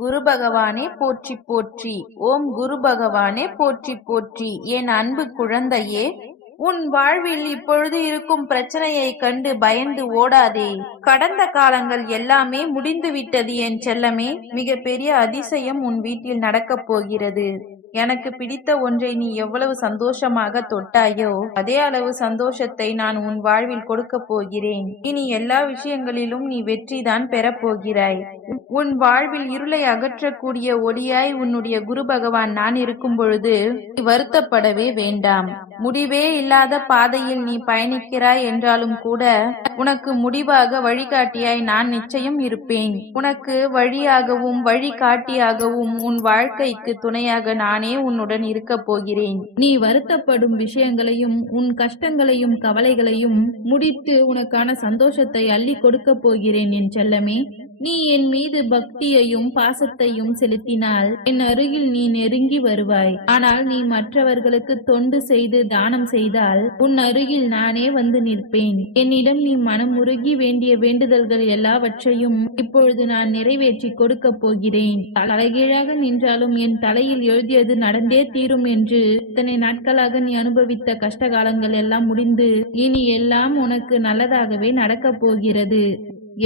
குரு பகவானே போற்றி போற்றி. ஓம் குரு பகவானே போற்றி போற்றி. என் அன்பு குழந்தையே, உன் வாழ்வில் இப்பொழுது இருக்கும் பிரச்சனையை கண்டு பயந்து ஓடாதே. கடந்த காலங்கள் எல்லாமே முடிந்து விட்டது என் செல்லமே. மிக பெரிய அதிசயம் உன் வீட்டில் நடக்கப் போகிறது. எனக்கு பிடித்த ஒன்றை நீ எவ்வளவு சந்தோஷமாக தொட்டாயோ அதே அளவு சந்தோஷத்தை நான் உன் வாழ்வில் கொடுக்க போகிறேன். இனி எல்லா விஷயங்களிலும் நீ வெற்றிதான் பெறப்போகிறாய். உன் வாழ்வில் இருளை அகற்றக்கூடிய ஒளியாய் உன்னுடைய குரு பகவான் நான் இருக்கும் பொழுது நீ வருத்தப்படவே வேண்டாம். முடிவே இல்லாத பாதையில் நீ பயணிக்கிறாய் என்றாலும் கூட உனக்கு முடிவாக வழிகாட்டியாய் நான் நிச்சயம் இருப்பேன். உனக்கு வழியாகவும் வழிகாட்டியாகவும் உன் வாழ்க்கைக்கு துணையாக நானே உன்னுடன் இருக்க போகிறேன். நீ வருத்தப்படும் விஷயங்களையும் உன் கஷ்டங்களையும் கவலைகளையும் முடித்து உனக்கான சந்தோஷத்தை அள்ளி கொடுக்க போகிறேன் என் செல்லமே. நீ என் மீது பக்தியையும் பாசத்தையும் செலுத்தினால் என் அருகில் நீ நெருங்கி வருவாய். ஆனால் நீ மற்றவர்களுக்கு தொண்டு செய்து தானம் செய்தால் உன் அருகில் நானே வந்து நிற்பேன். என்னிடம் நீ மனமுருகி வேண்டிய வேண்டுதல்கள் எல்லாவற்றையும் இப்பொழுது நான் நிறைவேற்றி கொடுக்க போகிறேன். தலைகீழாக நின்றாலும் என் தலையில் எழுதியது நடந்தே தீரும் என்று இத்தனை நாட்களாக நீ அனுபவித்த கஷ்டகாலங்கள் எல்லாம் முடிந்து இனி எல்லாம் உனக்கு நல்லதாகவே நடக்கப் போகிறது.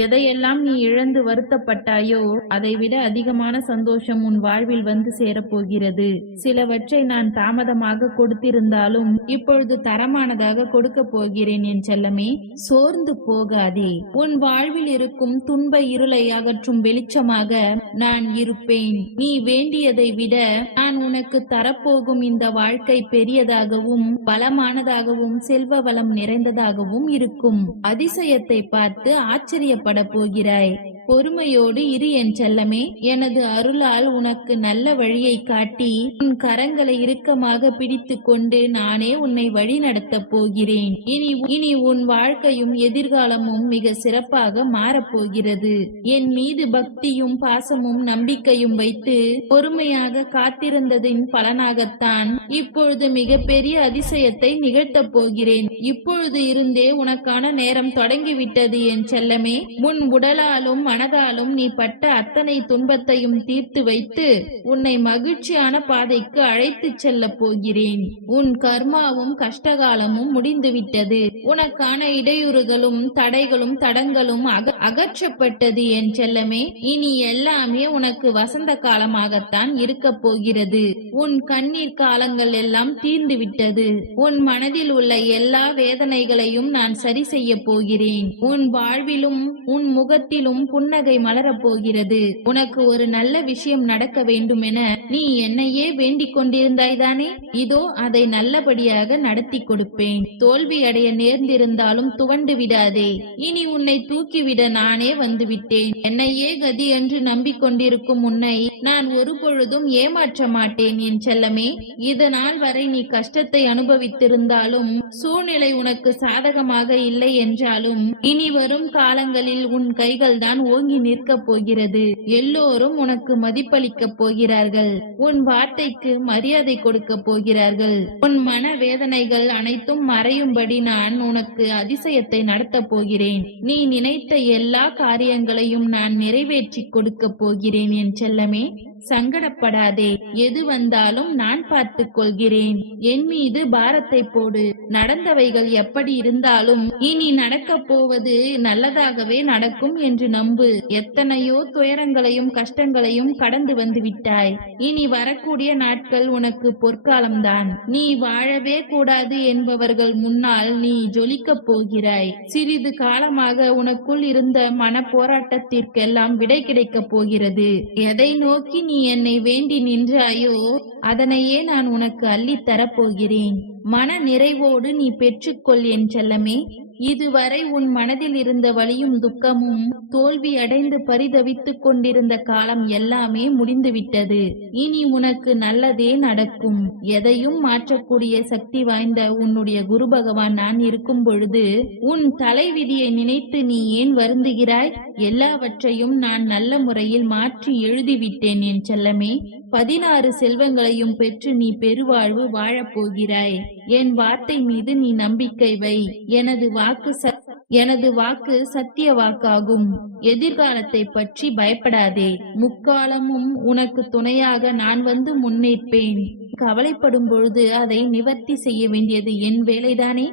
எதையெல்லாம் நீ இழந்து வருத்தப்பட்டாயோ அதைவிட அதிகமான சந்தோஷம் உன் வாழ்வில் வந்து சேரப்போகிறது. சிலவற்றை நான் தாமதமாக கொடுத்திருந்தாலும் இப்பொழுது தரமானதாக கொடுக்க போகிறேன் என் செல்லமே. சோர்ந்து போகாதே. உன் வாழ்வில் இருக்கும் துன்ப இருளை அகற்றும் வெளிச்சமாக நான் இருப்பேன். நீ வேண்டியதை விட நான் உனக்கு தரப்போகும் இந்த வாழ்க்கை பெரியதாகவும் பலமானதாகவும் செல்வ வளம் நிறைந்ததாகவும் இருக்கும். அதிசயத்தை பார்த்து ஆச்சரிய பட போகிறாய். பொறுமையோடு இரு என் செல்லமே. எனது அருளால் உனக்கு நல்ல வழியை காட்டி உன் கரங்களை இறுக்கமாக பிடித்து கொண்டு நானே உன்னை வழி நடத்தப் போகிறேன். இனி உன் வாழ்க்கையும் எதிர்காலமும் மிக சிறப்பாக மாறப்போகிறது. என் மீது பக்தியும் பாசமும் நம்பிக்கையும் வைத்து பொறுமையாக காத்திருந்ததின் பலனாகத்தான் இப்பொழுது மிக பெரிய அதிசயத்தை நிகழ்த்தப் போகிறேன். இப்பொழுது இருந்தே உனக்கான நேரம் தொடங்கிவிட்டது என் செல்லமே. உன் உடலாலும் மனதாலும் நீ பட்ட அத்தனை துன்பத்தையும் தீர்த்து வைத்து உன்னை மகிழ்ச்சியான பாதைக்கு அழைத்துச் செல்ல போகிறேன். உன் கர்மாவும் கஷ்டகாலமும் முடிந்துவிட்டது. உனக்கான இடையூறுகளும் தடைகளும் தடங்களும் அகற்றப்பட்டது என் செல்லமே. இனி எல்லாமே உனக்கு வசந்த காலமாகத்தான் இருக்க போகிறது. உன் கண்ணீர் காலங்கள் எல்லாம் தீர்ந்து விட்டது. உன் மனதில் உள்ள எல்லா வேதனைகளையும் நான் சரி செய்ய போகிறேன். உன் வாழ்விலும் உன் முகத்திலும் புன்னகை மலரப் போகிறது. உனக்கு ஒரு நல்ல விஷயம் நடக்க வேண்டும் என நீ என்னையே வேண்டிக் கொண்டிருந்தாய்தானே? இதோ அதை நல்லபடியாக நடத்தி கொடுப்பேன். தோல்வி அடைய நேர்ந்திருந்தாலும் துவண்டு விடாதே. இனி உன்னை தூக்கிவிட நானே வந்துவிட்டேன். என்னையே கதி என்று நம்பிக்கொண்டிருக்கும் உன்னை நான் ஒரு பொழுதும் ஏமாற்ற மாட்டேன் என் செல்லமே. இதனால் வரை நீ கஷ்டத்தை அனுபவித்திருந்தாலும் சூழ்நிலை உனக்கு சாதகமாக இல்லை என்றாலும் இனி வரும் காலங்களில் உன் கைகள் தான் ஓங்கி நிற்கப் போகிறது. எல்லோரும் உனக்கு மதிப்பளிக்க போகிறார்கள். உன் வார்த்தைக்கு மரியாதை கொடுக்க போகிறார்கள். உன் மன வேதனைகள் அனைத்தும் மறையும்படி நான் உனக்கு அதிசயத்தை நடத்தப் போகிறேன். நீ நினைத்த எல்லா காரியங்களையும் நான் நிறைவேற்றி கொடுக்க போகிறேன் என் செல்லமே. சங்கடப்படாதே. எது வந்தாலும் நான் பார்த்துக் கொள்கிறேன். என் மீது பாரத்தை போடு. நடந்தவைகள் எப்படி இருந்தாலும் இனி நடக்கப் போவது நல்லதாகவே நடக்கும் என்று நம்பு. எத்தனையோ துயரங்களையும் கஷ்டங்களையும் கடந்து வந்து விட்டாய். இனி வரக்கூடிய நாட்கள் உனக்கு பொற்காலம்தான். நீ வாழவே கூடாது என்பவர்கள் முன்னால் நீ ஜொலிக்கப் போகிறாய். சிறிது காலமாக உனக்குள் இருந்த மன போராட்டத்திற்கெல்லாம் விடை கிடைக்கப் போகிறது. எதை நோக்கி நீ என்னை வேண்டி நின்றாயோ அதனையே நான் உனக்கு அள்ளித் தரப்போகிறேன். மன நிறைவோடு நீ பெற்றுக்கொள் என் செல்லமே. இதுவரை உன் மனதில் இருந்த வலியும் துக்கமும் தோல்வி அடைந்து பரிதவித்துக் கொண்டிருந்த காலம் எல்லாமே முடிந்துவிட்டது. இனி உனக்கு நல்லதே நடக்கும். எதையும் மாற்றக்கூடிய சக்தி வாய்ந்த உன்னுடைய குரு பகவான் நான் இருக்கும் பொழுது உன் தலைவிதியை நினைத்து நீ ஏன் வருந்துகிறாய்? எல்லாவற்றையும் நான் நல்ல முறையில் மாற்றி எழுதிவிட்டேன் என் செல்லமே. 16 செல்வங்களையும் பெற்று நீ பெருவாழ்வு வாழப்போகிறாய். என் வார்த்தை மீது நீ நம்பிக்கை வை. எனது வாக்கு எனது வாக்கு சத்திய வாக்காகும். எதிர்காலத்தை பற்றி பயப்படாதே. முக்காலமும் உனக்கு துணையாக நான் வந்து முன்னேற்பேன். கவலைப்படும் பொழுது அதை நிவர்த்தி செய்ய வேண்டியது என் வேலைதானே?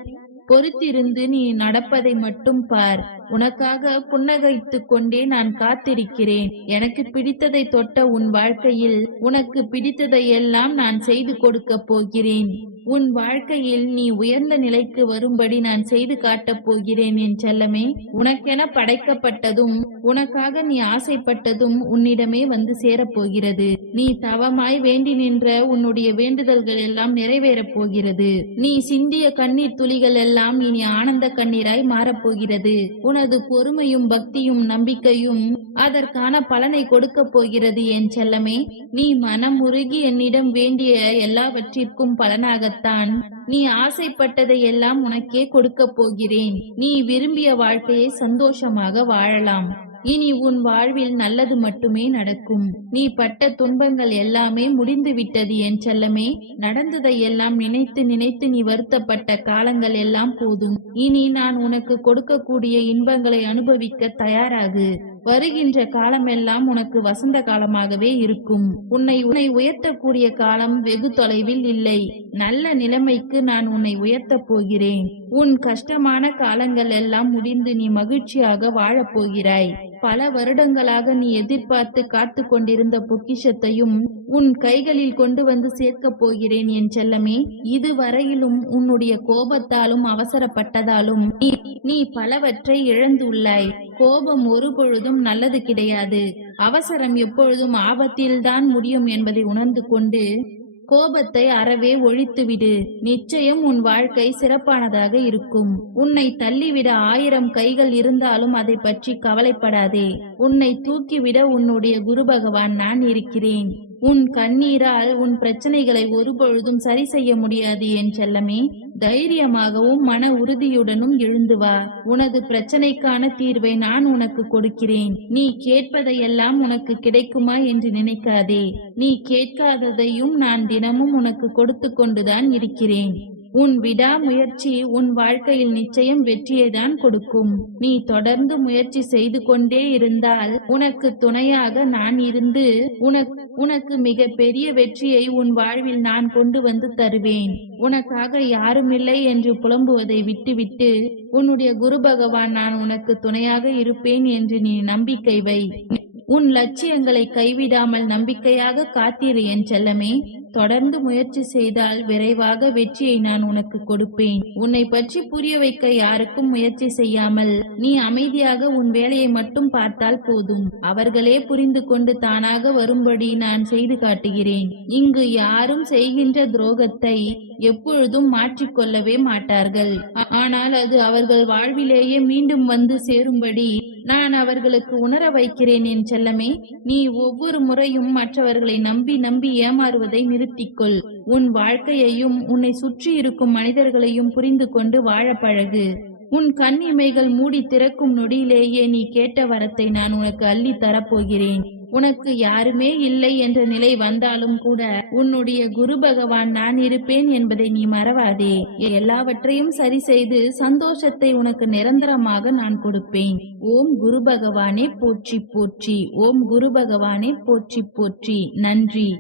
பொறுத்திருந்து நீ நடப்பதை மட்டும் பார். உனக்காக புன்னகைத்துக் கொண்டே நான் காத்திருக்கிறேன். எனக்கு பிடித்ததை தொட்ட உன் வாழ்க்கையில் உனக்கு பிடித்ததை எல்லாம் நான் செய்து கொடுக்கப் போகிறேன். உன் வாழ்க்கையில் நீ உயர்ந்த நிலைக்கு வரும்படி நான் செய்து காட்டப் போகிறேன் என் செல்லமே. உனக்கென படைக்கப்பட்டதும் உனக்காக நீ ஆசைப்பட்டதும் உன்னிடமே வந்து சேரப்போகிறது. நீ தவமாய் வேண்டி நின்ற உன்னுடைய வேண்டுதல்கள் எல்லாம் நிறைவேறப் போகிறது. நீ சிந்திய கண்ணீர் துளிகள் எல்லாம் இனி ஆனந்த கண்ணீராய் மாறப்போகிறது. உனது பொறுமையும் பக்தியும் நம்பிக்கையும் அதற்கான பலனை கொடுக்க போகிறது என் செல்லமே. நீ மனம் உருகி என்னிடம் வேண்டிய எல்லாவற்றிற்கும் பலனாகத்தான் நீ ஆசைப்பட்டதை எல்லாம் உனக்கே கொடுக்க போகிறேன். நீ விரும்பிய வாழ்க்கையை சந்தோஷமாக வாழலாம். இனி உன் வாழ்வில் நல்லது மட்டுமே நடக்கும். நீ பட்ட துன்பங்கள் எல்லாமே முடிந்து விட்டது என் செல்லமே. நடந்ததை எல்லாம் நினைத்து நினைத்து நீ வருத்தப்பட்ட காலங்கள் எல்லாம் போதும். இனி நான் உனக்கு கொடுக்கக்கூடிய இன்பங்களை அனுபவிக்க தயாராகு. வருகின்ற காலமெல்லாம் உனக்கு வசந்த காலமாகவே இருக்கும். உன்னை உயர்த்தக்கூடிய காலம் வெகு தொலைவில் இல்லை. நல்ல நிலைமைக்கு நான் உன்னை உயர்த்தப் போகிறேன். உன் கஷ்டமான காலங்கள் எல்லாம் முடிந்து நீ மகிழ்ச்சியாக வாழப்போகிறாய். பல வருடங்களாக நீ எதிர்பார்த்து காத்து கொண்டிருந்த பொக்கிஷத்தையும் உன் கைகளில் கொண்டு வந்து சேர்க்கப் போகிறேன் என் செல்லமே. இதுவரையிலும் உன்னுடைய கோபத்தாலும் அவசரப்பட்டதாலும் நீ பலவற்றை இழந்துள்ளாய். கோபம் ஒரு பொழுதும் நல்லது கிடையாது. அவசரம் எப்பொழுதும் ஆபத்தில்தான் முடியும் என்பதை உணர்ந்து கொண்டு கோபத்தை அறவே ஒழித்துவிடு. நிச்சயம் உன் வாழ்க்கை சிறப்பானதாக இருக்கும். உன்னை தள்ளிவிட 1000 கைகள் இருந்தாலும் அதை பற்றி கவலைப்படாதே. உன்னை தூக்கிவிட உன்னுடைய குரு பகவான் நான் இருக்கிறேன். உன் கண்ணீரால் உன் பிரச்சனைகளை ஒருபொழுதும் சரி செய்ய முடியாது என் செல்லமே. தைரியமாகவும் மன உறுதியுடனும் எழுந்து வா. உனது பிரச்சனைக்கான தீர்வை நான் உனக்கு கொடுக்கிறேன். நீ கேட்பதையெல்லாம் உனக்கு கிடைக்குமா என்று நினைக்காதே. நீ கேட்காததையும் நான் தினமும் உனக்கு கொடுத்து கொண்டுதான் இருக்கிறேன். உன் விடாமுயற்சி உன் வாழ்க்கையில் நிச்சயம் வெற்றியை தான் கொடுக்கும். நீ தொடர்ந்து முயற்சி செய்து கொண்டே இருந்தால் உனக்கு துணையாக நான் இருந்து உனக்கு மிக பெரிய வெற்றியை உன் வாழ்வில் நான் கொண்டு வந்து தருவேன். உனக்காக யாருமில்லை என்று புலம்புவதை விட்டுவிட்டு உன்னுடைய குரு பகவான் நான் உனக்கு துணையாக இருப்பேன் என்று நீ நம்பிக்கை வை. உன் லட்சியங்களை கைவிடாமல் நம்பிக்கையாக காத்திரு என் செல்லமே. தொடர்ந்து முயற்சி செய்தால் விரைவாக வெற்றியை நான் உனக்கு கொடுப்பேன். உன்னை பற்றி புரிய வைக்க யாருக்கும் முயற்சி செய்யாமல் நீ அமைதியாக உன் வேலையை மட்டும் பார்த்தால் போதும். அவர்களே புரிந்து கொண்டு தானாக வரும்படி நான் செய்து காட்டுகிறேன். இங்கு யாரும் செய்கின்ற துரோகத்தை எப்பொழுதும் மாற்றிக்கொள்ளவே மாட்டார்கள். ஆனால் அது அவர்கள் வாழ்விலேயே மீண்டும் வந்து சேரும்படி நான் அவர்களுக்கு உணர வைக்கிறேன் என் செல்லமே. நீ ஒவ்வொரு முறையும் மற்றவர்களை நம்பி நம்பி ஏமாறுவதை நிறுத்திக்கொள். உன் வாழ்க்கையையும் உன்னை சுற்றி இருக்கும் மனிதர்களையும் புரிந்து கொண்டு வாழ பழகு. உன் கண் இமைகள் மூடி திறக்கும் நொடியிலேயே நீ கேட்ட வரத்தை நான் உனக்கு அள்ளி தரப்போகிறேன். உனக்கு யாருமே இல்லை என்ற நிலை வந்தாலும் கூட உன்னுடைய குரு பகவான் நான் இருப்பேன் என்பதை நீ மறவாதே. எல்லாவற்றையும் சரி செய்து சந்தோஷத்தை உனக்கு நிரந்தரமாக நான் கொடுப்பேன். ஓம் குரு பகவானே போற்றி போற்றி. ஓம் குரு பகவானே போற்றி போற்றி. நன்றி.